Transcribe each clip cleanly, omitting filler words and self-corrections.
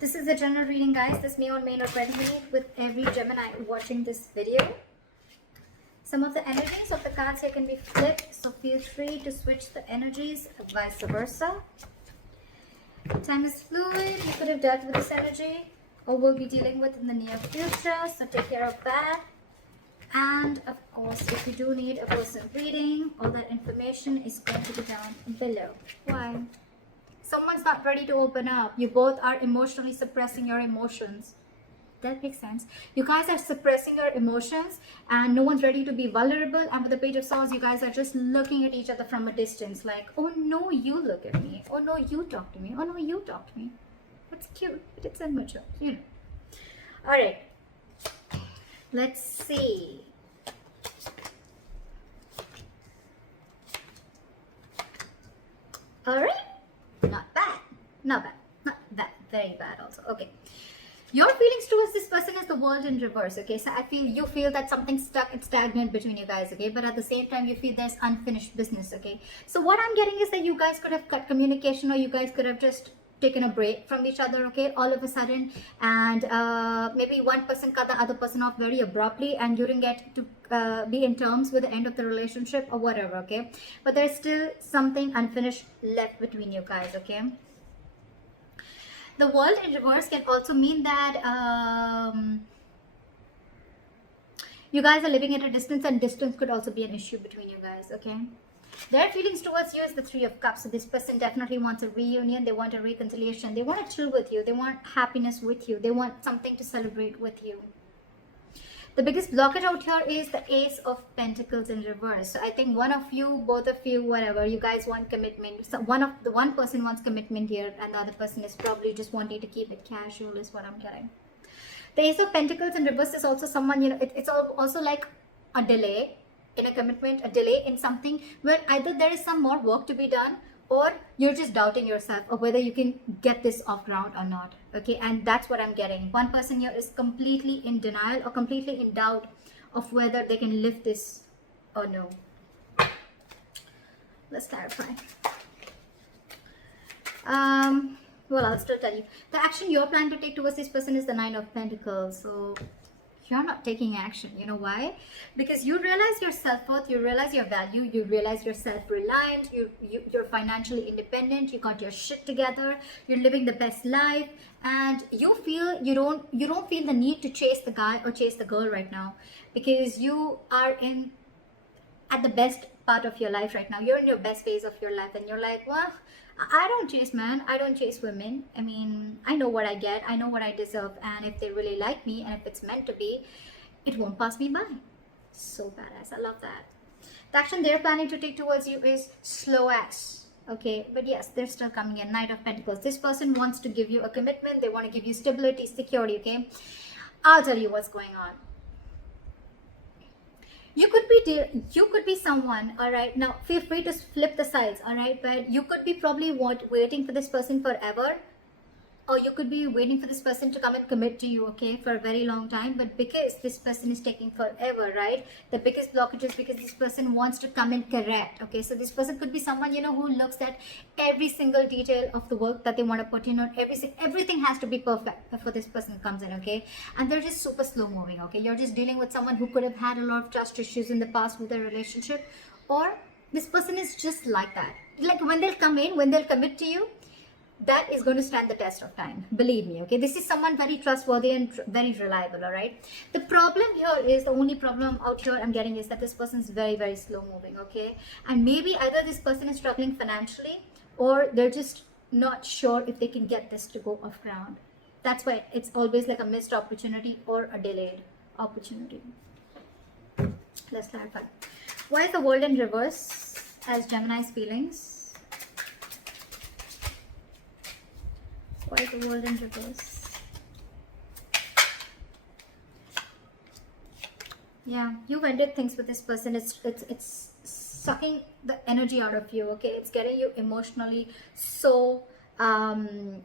This is a general reading, guys. This may or may not resonate with every Gemini watching this video. Some of the energies of the cards here can be flipped, so feel free to switch the energies, vice versa. Time is fluid. You could have dealt with this energy or will be dealing with in the near future, so take care of that. And of course, if you do need a personal reading, all that information is going to be down below. Why? Someone's not ready to open up. You both are emotionally suppressing your emotions. That makes sense. You guys are suppressing your emotions and no one's ready to be vulnerable. And with the Page of Swords, you guys are just looking at each other from a distance like, oh no, you look at me. Oh no, you talk to me. Oh no, you talk to me. That's cute, but it's immature, you know. All right. Let's see. All right. Not bad. Not bad. Not that very bad also. Okay. Your feelings towards this person is the World in reverse. Okay. So you feel that something's stuck and stagnant between you guys. Okay. But at the same time, you feel there's unfinished business. Okay. So what I'm getting is that you guys could have cut communication, or you guys could have just taken a break from each other, okay, all of a sudden, and maybe one person cut the other person off very abruptly and you didn't get to be in terms with the end of the relationship or whatever, okay, but there's still something unfinished left between you guys, okay. The World in reverse can also mean that you guys are living at a distance, and distance could also be an issue between you guys, okay. Their feelings towards you is the Three of Cups. So this person definitely wants a reunion. They want a reconciliation. They want to chill with you. They want happiness with you. They want something to celebrate with you. The biggest blockage out here is the Ace of Pentacles in reverse. So I think one of you, both of you, whatever, you guys want commitment. So one person wants commitment here, and the other person is probably just wanting to keep it casual, is what I'm getting. The Ace of Pentacles in reverse is also someone, you know, it's also like a delay in a commitment, a delay in something where either there is some more work to be done, or you're just doubting yourself or whether you can get this off ground or not, okay. And that's what I'm getting. One person here is completely in denial or completely in doubt of whether they can lift this or no. Let's clarify. Well, I'll still tell you. The action you're planning to take towards this person is the Nine of Pentacles. So you're not taking action. You know why? Because you realize your self-worth, you realize your value, you realize you're self-reliant, you're financially independent, you got your shit together, you're living the best life, and you feel you don't feel the need to chase the guy or chase the girl right now, because you are at the best part of your life right now. You're in your best phase of your life, and you're like, well, I don't chase men, I don't chase women. I mean, I know what I get, I know what I deserve, and if they really like me and if it's meant to be, it won't pass me by. So badass. I love that. The action they're planning to take towards you is slow ass. Okay, but yes, they're still coming in. Knight of Pentacles. This person wants to give you a commitment. They want to give you stability, security, okay? I'll tell you what's going on. You could be someone, all right, now feel free to flip the sides, all right, but you could be probably waiting for this person forever, or you could be waiting for this person to come and commit to you, okay, for a very long time. But because this person is taking forever, right, the biggest blockage is because this person wants to come and correct, okay. So this person could be someone, you know, who looks at every single detail of the work that they want to put in, or everything has to be perfect before this person comes in, okay. And they're just super slow moving, okay. You're just dealing with someone who could have had a lot of trust issues in the past with their relationship, or this person is just like that. Like when they'll come in, when they'll commit to you, that is going to stand the test of time, believe me, okay. This is someone very trustworthy and very reliable, all right. The problem here is, the only problem out here I'm getting is that this person is very, very slow moving, okay. And maybe either this person is struggling financially, or they're just not sure if they can get this to go off ground. That's why it's always like a missed opportunity or a delayed opportunity. Let's clarify. Why is the World in reverse as Gemini's feelings? Why is the World in reverse? Yeah, you've ended things with this person. It's sucking the energy out of you, okay. It's getting you emotionally so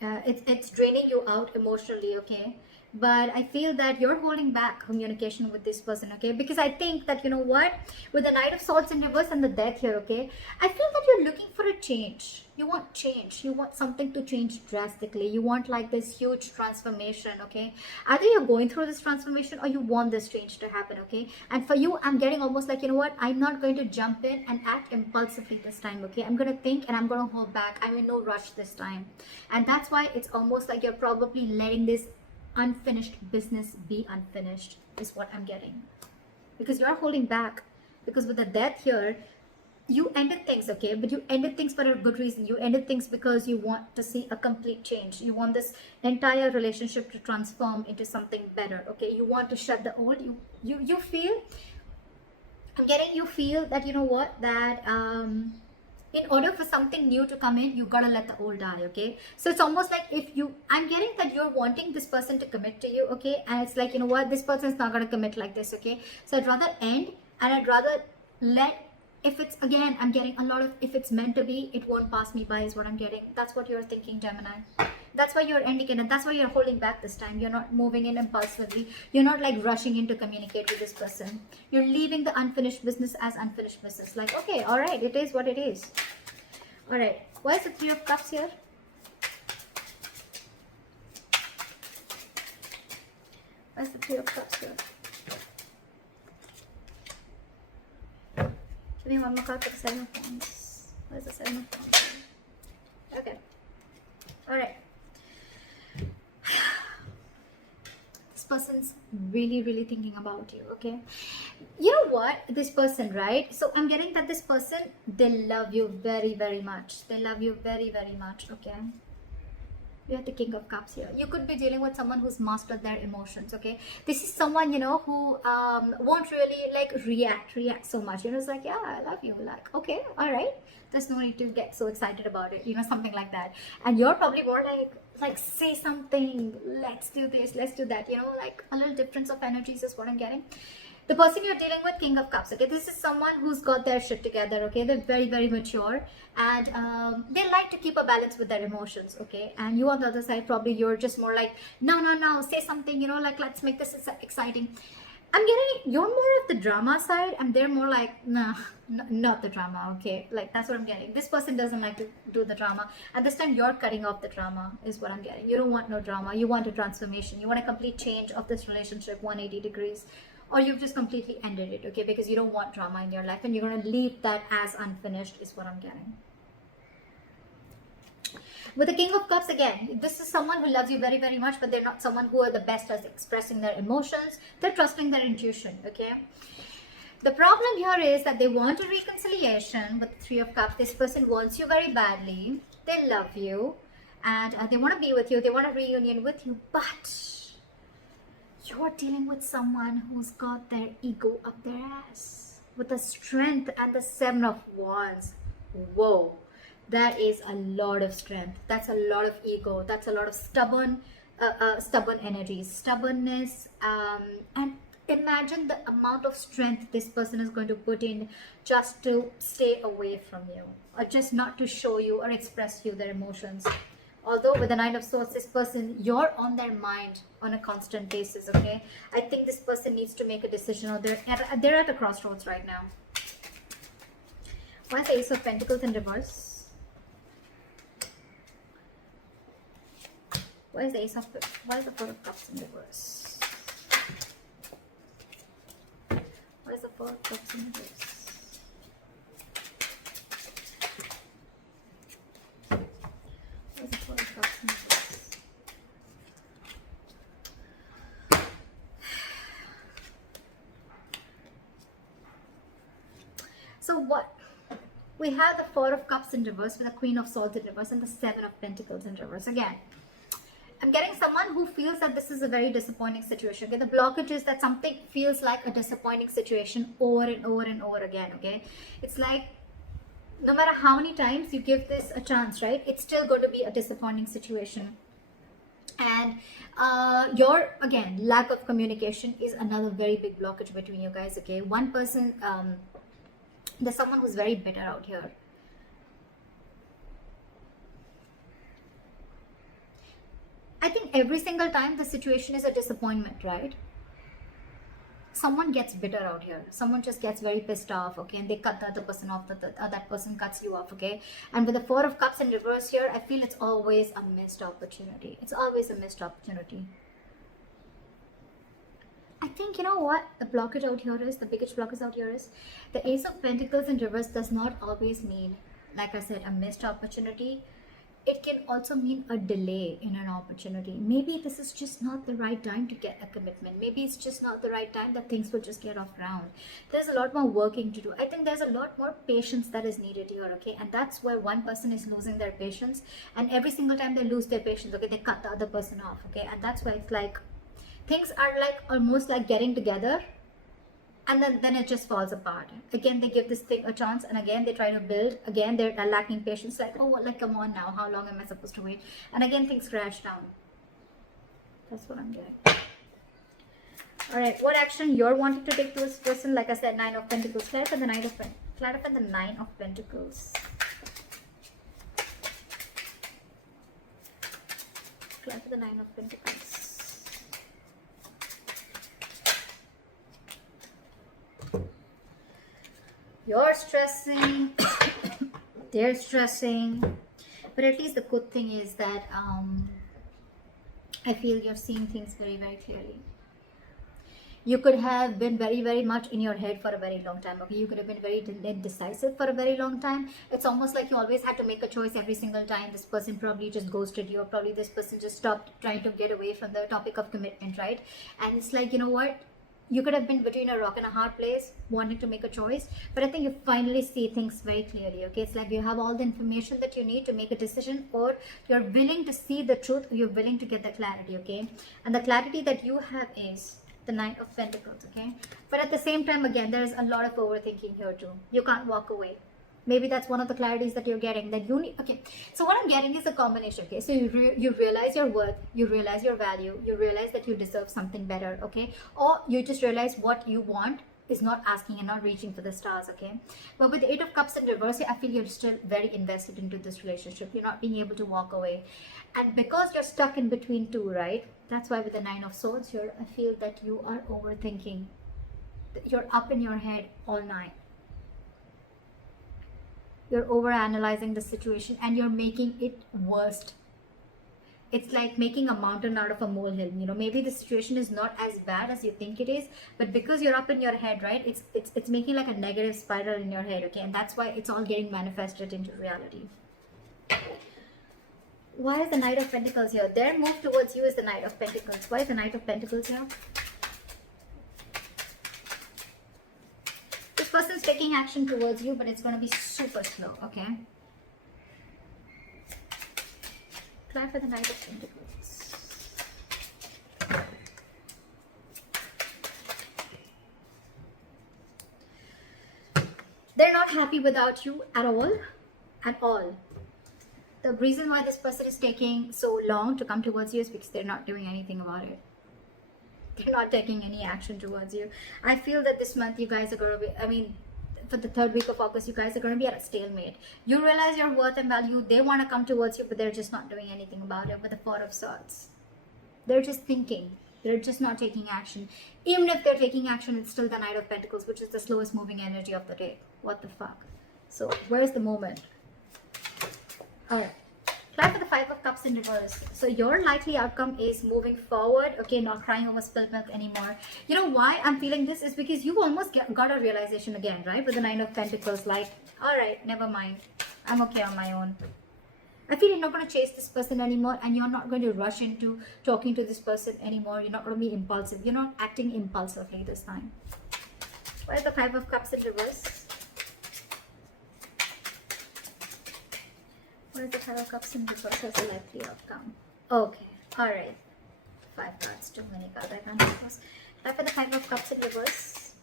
it's draining you out emotionally, okay. but I feel that you're holding back communication with this person, okay? Because I think that, you know what, with the Knight of Swords in reverse and the Death here, okay, I feel that you're looking for a change. You want change. You want something to change drastically. You want like this huge transformation, okay? Either you're going through this transformation or you want this change to happen, okay? And for you, I'm getting almost like, you know what, I'm not going to jump in and act impulsively this time, okay? I'm going to think and I'm going to hold back. I'm in no rush this time. And that's why it's almost like you're probably letting this unfinished business be unfinished, is what I'm getting. Because you're holding back. Because with the Death here, you ended things, okay? But you ended things for a good reason. You ended things because you want to see a complete change. You want this entire relationship to transform into something better, okay? You want to shut the old. You feel, I'm getting, you feel that, you know what, that in order for something new to come in, you gotta let the old die, okay? So it's almost like if you, I'm getting that you're wanting this person to commit to you, okay? And it's like, you know what, this person's not gonna commit like this, okay? So I'd rather end, and I'd rather let, if it's, again, I'm getting a lot of, if it's meant to be, it won't pass me by, is what I'm getting. That's what you're thinking, Gemini. That's why you're ending it, and that's why you're holding back this time. You're not moving in impulsively. You're not like rushing in to communicate with this person. You're leaving the unfinished business as unfinished business. Like, okay, all right, it is what it is. All right, why is the Three of Cups here? Why is the Three of Cups here? Give me one more card for the Seven of Wands. Where's the Seven of Wands? Okay. All right. This person's really thinking about you, okay? You know what, this person, right? So I'm getting that this person, they love you very much. They love you very much, okay? We have the King of Cups here. You could be dealing with someone who's mastered their emotions, okay? This is someone, you know, who won't really like react so much. You know, it's like, yeah, I love you. Like, okay, all right. There's no need to get so excited about it, you know, something like that. And you're probably more like say something, let's do this, let's do that, you know, like a little difference of energies is what I'm getting. The person you're dealing with, King of Cups, okay, this is someone who's got their shit together, okay? They're very mature, and they like to keep a balance with their emotions, okay? And you on the other side, probably you're just more like, no, say something, you know, like, let's make this exciting. I'm getting, you're more of the drama side, and they're more like, nah, not the drama, okay? Like, that's what I'm getting. This person doesn't like to do the drama, and this time you're cutting off the drama, is what I'm getting. You don't want no drama. You want a transformation. You want a complete change of this relationship, 180 degrees. Or you've just completely ended it, okay? Because you don't want drama in your life, and you're going to leave that as unfinished, is what I'm getting. With the King of Cups, again, this is someone who loves you very much, but they're not someone who are the best at expressing their emotions. They're trusting their intuition, okay? The problem here is that they want a reconciliation with the Three of Cups. This person wants you very badly. They love you, and they want to be with you. They want a reunion with you, but you're dealing with someone who's got their ego up their ass. With the Strength and the Seven of Wands. Whoa. That is a lot of strength. That's a lot of ego. That's a lot of stubborn energies. Stubbornness. And imagine the amount of strength this person is going to put in just to stay away from you. Or just not to show you or express you their emotions. Although with the Nine of Swords, this person, you're on their mind on a constant basis, okay? I think this person needs to make a decision, or they're at a crossroads right now. Why is the Ace of Pentacles in reverse? Why is the Four of Cups in reverse? Why is the Four of Cups in reverse? So what? We have the Four of Cups in reverse with the Queen of Swords in reverse and the Seven of Pentacles in reverse. Again, I'm getting someone who feels that this is a very disappointing situation. Okay, the blockage is that something feels like a disappointing situation over and over again. Okay, it's like no matter how many times you give this a chance, right, it's still going to be a disappointing situation. And your, again, lack of communication is another very big blockage between you guys. Okay, one person, there's someone who's very bitter out here. I think every single time the situation is a disappointment, right? Someone gets bitter out here. Someone just gets very pissed off, okay, and they cut the other person off. That person cuts you off, okay. And with the Four of Cups in reverse here, I feel it's always a missed opportunity. It's always a missed opportunity. I think, you know what the blockage out here is, the biggest blockage out here is the Ace of Pentacles in reverse does not always mean, like I said, a missed opportunity. It can also mean a delay in an opportunity. Maybe this is just not the right time to get a commitment. Maybe it's just not the right time that things will just get off ground. There's a lot more working to do. I think there's a lot more patience that is needed here, okay? And that's where one person is losing their patience. And every single time they lose their patience, okay, they cut the other person off, okay? And that's why it's like, things are like almost like getting together, and then it just falls apart. Again, they give this thing a chance, and again they try to build. Again, they're lacking patience, like, oh, like, come on now, how long am I supposed to wait? And again, things crash down. That's what I'm getting. All right, what action you're wanting to take to this person? Like I said, Nine of Pentacles. Clarify the Nine of Pentacles. Clarify the Nine of Pentacles. Clarify the Nine of Pentacles. You're stressing, they're stressing, but at least the good thing is that I feel you're seeing things very, very clearly. You could have been very, very much in your head for a very long time. Okay, you could have been very indecisive for a very long time. It's almost like you always had to make a choice every single time. This person probably just ghosted you, or probably this person just stopped trying to get away from the topic of commitment, right? And it's like, you know what? You could have been between a rock and a hard place, wanting to make a choice, but I think you finally see things very clearly, okay? It's like you have all the information that you need to make a decision, or you're willing to see the truth, or you're willing to get the clarity, okay? And the clarity that you have is the Knight of Pentacles, okay? But at the same time, again, there's a lot of overthinking here too. You can't walk away. Maybe that's one of the clarities that you're getting, that you need. Okay, so what I'm getting is a combination, okay? So you realize your worth, you realize your value, you realize that you deserve something better, okay? Or you just realize what you want is not asking and not reaching for the stars, okay? But with the Eight of Cups in reverse, I feel you're still very invested into this relationship. You're not being able to walk away. And because you're stuck in between two, right? That's why with the Nine of Swords here, I feel that you are overthinking. You're up in your head all night. You're overanalyzing the situation, and you're making it worst. It's like making a mountain out of a molehill. You know, maybe the situation is not as bad as you think it is, but because you're up in your head, right? It's making like a negative spiral in your head, okay? And that's why it's all getting manifested into reality. Why is the Knight of Pentacles here? Their move towards you is the Knight of Pentacles. Why is the Knight of Pentacles here? This person's taking action towards you, but it's going to be super slow, okay? Try for the Knight of Pentacles. They're not happy without you at all. At all. The reason why this person is taking so long to come towards you is because they're not doing anything about it. They're not taking any action towards you. I feel that this month you guys are going to be, I mean, for the third week of August, you guys are going to be at a stalemate. You realize your worth and value. They want to come towards you, but they're just not doing anything about it with the Four of Swords. They're just thinking. They're just not taking action. Even if they're taking action, it's still the Knight of Pentacles, which is the slowest moving energy of the day. What the fuck? So, where's the moment? Alright. Try for the Five of Cups in reverse. So your likely outcome is moving forward, okay, not crying over spilled milk anymore. You know why I'm feeling this is because you almost got a realization again, right? With the Nine of Pentacles, like, alright, never mind. I'm okay on my own. I feel you're not going to chase this person anymore, and you're not going to rush into talking to this person anymore. You're not going to be impulsive. You're not acting impulsively this time. Why is the Five of Cups in reverse? What is the Five of Cups in reverse as a likely outcome? Okay, alright. 5 cards, too many cards. I can't discuss. Try for the Five of Cups in reverse.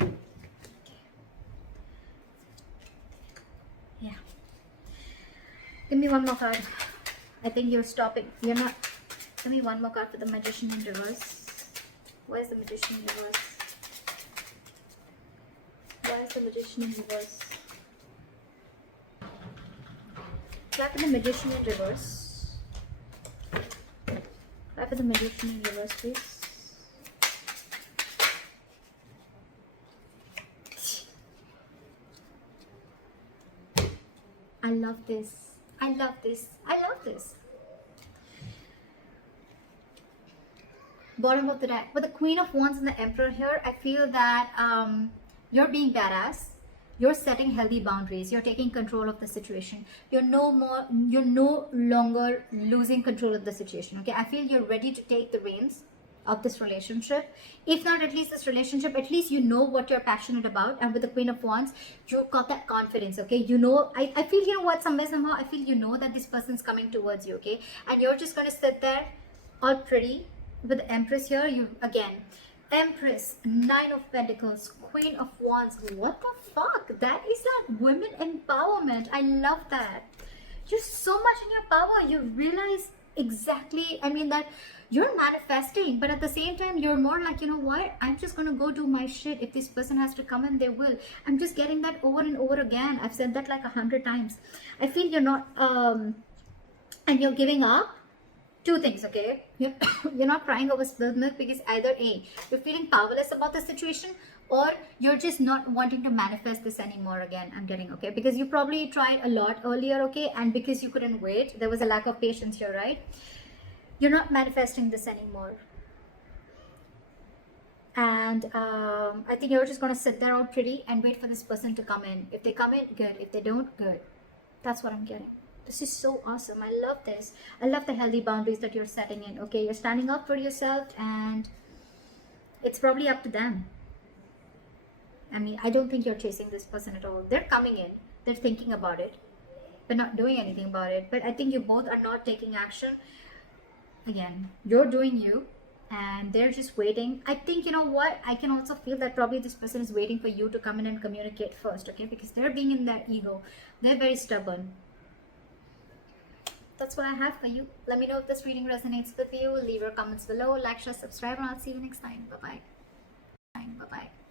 Okay. Yeah. Give me one more card. I think you're stopping. You're not. Give me one more card for the Magician in reverse. Where's the Magician in reverse? Why is the Magician in reverse? Try for the Magician in reverse. Try for the Magician in reverse, please. I love this. I love this. I love this. Bottom of the deck. With the Queen of Wands and the Emperor here, I feel that you're being badass. You're setting healthy boundaries. You're taking control of the situation. You're no longer losing control of the situation. Okay, I feel you're ready to take the reins of this relationship. If not at least this relationship, at least you know what you're passionate about. And with the Queen of Wands, you've got that confidence. Okay, you know, I feel, you know what, somehow I feel you know that this person's coming towards you. Okay, and you're just going to sit there all pretty. With the Empress here, you again, Empress, Nine of Pentacles, Queen of Wands. What the fuck? That is that women empowerment. I love that. You're so much in your power. You realize exactly, I mean, that you're manifesting, but at the same time, you're more like, you know what? I'm just going to go do my shit. If this person has to come in, they will. I'm just getting that over and over again. I've said that like 100 times. I feel you're not, and you're giving up. Two things, okay? You're not crying over spilled milk because either A, you're feeling powerless about the situation, or you're just not wanting to manifest this anymore again. I'm getting, okay? Because you probably tried a lot earlier, okay? And because you couldn't wait, there was a lack of patience here, right? You're not manifesting this anymore. And I think you're just going to sit there all pretty and wait for this person to come in. If they come in, good. If they don't, good. That's what I'm getting. This is so awesome. I love this. I love the healthy boundaries that you're setting in. Okay, you're standing up for yourself, and it's probably up to them. I mean, I don't think you're chasing this person at all. They're coming in. They're thinking about it, but not doing anything about it. But I think you both are not taking action. Again, you're doing you, and they're just waiting. I think, you know what? I can also feel that probably this person is waiting for you to come in and communicate first, okay? Because they're being in their ego. They're very stubborn. That's what I have for you. Let me know if this reading resonates with you. Leave your comments below, like, share, subscribe, and I'll see you next time. Bye-bye. Bye-bye.